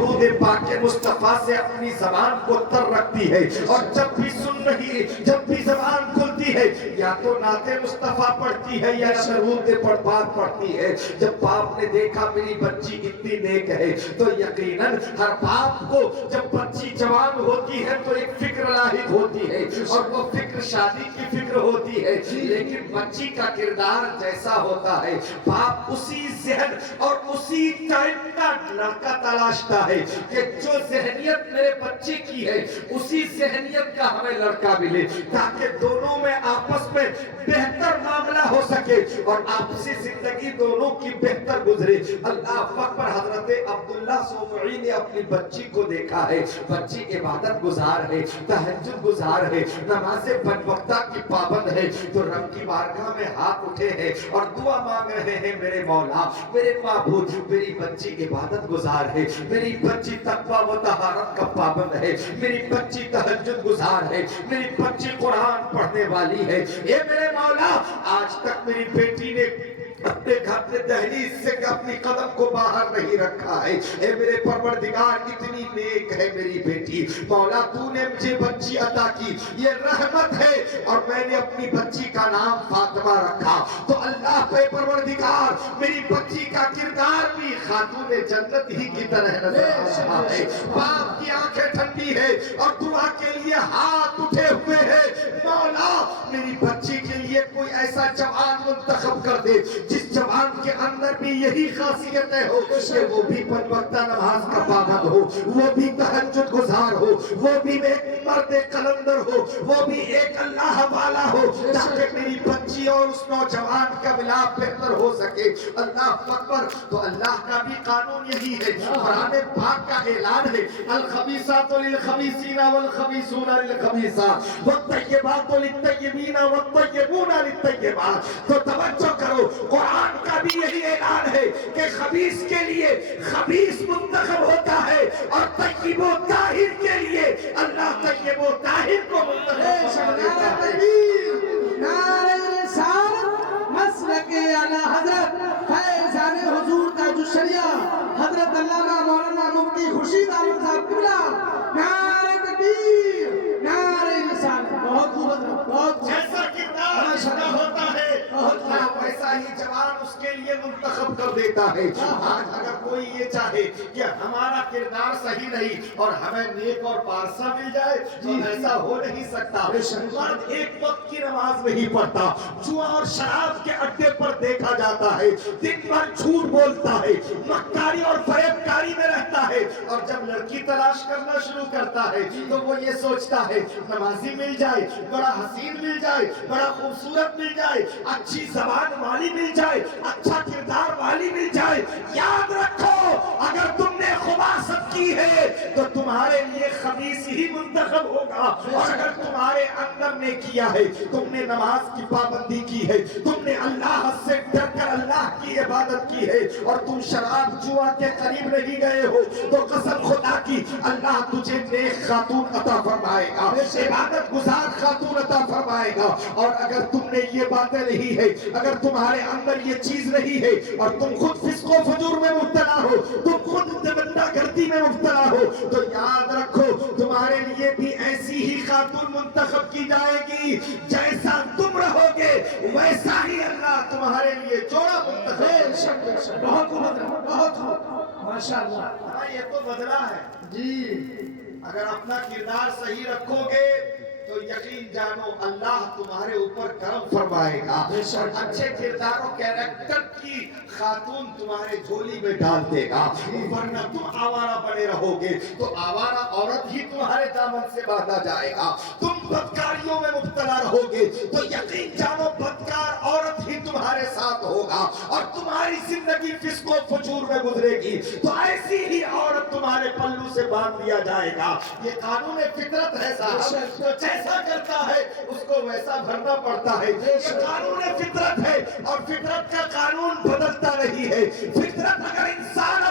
درود پاک مصطفیٰ سے اپنی زبان کو تر رکھتی ہے اور جب بھی سن رہی ہے، جب بھی زبان کھلتی ہے یا تو نعت مصطفیٰ پڑھتی ہے یا درود پاک پڑھتی ہے۔ جب باپ نے دیکھا میری بچی اتنی نیک ہے تو یقیناً ہر باپ کو جب بچی جوان ہوتی ہے تو ایک فکر لاحق ہوتی ہے اور وہ فکر شادی کی فکر ہوتی ہے، لیکن بچی کا کردار جیسا ہوتا ہے باپ اسی ذہن اور اسی ٹائم کا لڑکا تلاشتا ہے کہ جو ذہنیت میرے بچے کی ہے اسی ذہنیت کا ہمیں لڑکا ملے تاکہ دونوں میں آپس میں بہتر معاملہ ہو سکے اور آپسی زندگی دونوں کی بہتر گزرے۔ اللہ اکبر۔ حضرت عبداللہ صوفعی نے اپنی بچی کو دیکھا ہے، بچی عبادت گزار ہے، تہجد گزار ہے، نماز پنج وقتہ کی پابند ہے، تو رب کی بارگاہ میں ہاتھ اٹھے ہیں اور دعا مانگ رہے ہیں، میرے مولا، میرے معبود، میری بچی عبادت گزار ہے، میری بچی تقوی و طہارت کا پابند ہے، میری بچی تہجد گزار ہے، میری بچی قرآن پڑھنے والی ہے، اے میرے مولا آج تک میری بیٹی نے اپنے گھر سے دہلیز سے اپنی قدم کو باہر نہیں رکھا ہے، اے میرے پروردگار اتنی نیک ہے میری بیٹی، مولا تو نے مجھے بچی عطا کی، یہ رحمت ہے اور میں نے اپنی بچی کا نام فاطمہ رکھا، تو اللہ پہ پروردگار میری بچی کا کردار بھی خاتون جنت ہی کی طرح نظر آ رہا ہے۔ باپ کی آنکھیں ٹھنڈی ہے اور دعا کے لیے ہاتھ اٹھے ہوئے ہیں، مولا میری بچی کے لیے کوئی ایسا جوان منتخب کر دے جس جوان کے اندر بھی یہی خاصیتیں ہو کہ وہ بھی پنج وقتہ نماز کا پابند ہو، وہ بھی تہجد گزار ہو، وہ بھی ایک مرد قلندر ہو، وہ بھی ایک اللہ والا ہو، تاکہ میری بچی اور اس نوجوان کا ملاپ بہتر ہو سکے۔ اللہ اکبر۔ تو اللہ کا بھی قانون یہی ہے، قرآن پاک کا اعلان ہے، الخبیثات للخبیثین والخبیثون للخبیثات والطیبات للطیبین والطیبون للطیبات۔ تو توجہ کرو، قرآن کا بھی یہی اعلان ہے کہ خبیث کے لیے خبیث منتخب ہوتا ہے اور طیب و طاہر کے لیے اللہ طیب و طاہر کو منتخب ہوتا ہے۔ نعرہ رسالت مسلک اعلی حضرت فیضان حضور تاج الشریعہ حضرت علامہ مولانا مفتی خورشید احمد صاحب قبلہ، نعرہ تکبیر، نعرہ رسالت۔ بہت خوب حضرت، بہت جیسا کردار اس کا ہوتا ہے اللہ ویسا ہی جوان اس کے لیے منتخب کر دیتا ہے۔ آج اگر کوئی یہ چاہے کہ ہمارا کردار صحیح نہیں اور ہمیں نیک اور پارسا مل جائے تو ایسا ہو نہیں سکتا۔ مرد ایک وقت کی نماز نہیں پڑھتا، جوا اور شراب کے اڈے پر دیکھا جاتا ہے، دن بھر جھوٹ بولتا ہے، مکاری اور فریب کاری میں رہتا ہے، اور جب لڑکی تلاش کرنا شروع کرتا ہے تو وہ یہ سوچتا ہے نمازی مل جائے، بڑا حسین مل جائے، بڑا خوبصورت مل جائے، اچھی زبان والی مل جائے، اچھا کردار والی مل جائے۔ یاد رکھو اگر تم نے خباثت کی ہے تو تمہارے لیے خبیث ہی منتخب ہوگا، اور اگر تمہارے اندر نے کیا ہے، تم نے نماز کی پابندی کی ہے، تم نے اللہ سے ڈر کر اللہ کی عبادت کی ہے اور تم شراب جوا کے قریب نہیں گئے ہو، تو قسم خدا کی اللہ تجھے نیک خاتون عطا فرمائے گا، عبادت گزار خاتون عطا فرمائے گا۔ اور اگر تم نے یہ باتیں نہیں ہے، اگر تمہارے اندر یہ چیز نہیں ہے اور تم خود فسق و فجور میں مبتلا ہو، تم خود بندہ گردی میں مبتلا ہو، تو یاد رکھو تمہارے لیے بھی ایسی ہی خاتون منتخب کی جائے گی، جیسا تم رہو گے ویسا ہی اللہ تمہارے لیے جوڑا منتخب۔ بہت خوب حضرت، بہت خوب، ماشاءاللہ۔ یہ تو بدلا ہے جی اگر اپنا کردار صحیح رکھو گے تو یقین جانو اللہ تمہارے اوپر کرم فرمائے گا، اور اچھے کردار و کیریکٹر کی خاتون تمہارے جھولی میں ڈال دے گا، ورنہ تم آوارہ بنے رہو گے تو آوارہ عورت ہی تمہارے دامن سے باندھا جائے گا، تم بدکاریوں میں مبتلا رہو گے تو یقین جانو بدکار عورت ہی تمہارے ساتھ ہوگا اور تمہاری زندگی فسق و فجور میں گزرے گی، تو ایسی ہی عورت تمہارے پلو سے باندھ دیا جائے گا۔ یہ قانون فطرت ہے صاحب، تو جیسا کرتا ہے اس کو ویسا بھرنا پڑتا ہے، یہ قانون فطرت ہے اور فطرت کا قانون بدلتا نہیں ہے۔ فطرت اگر انسان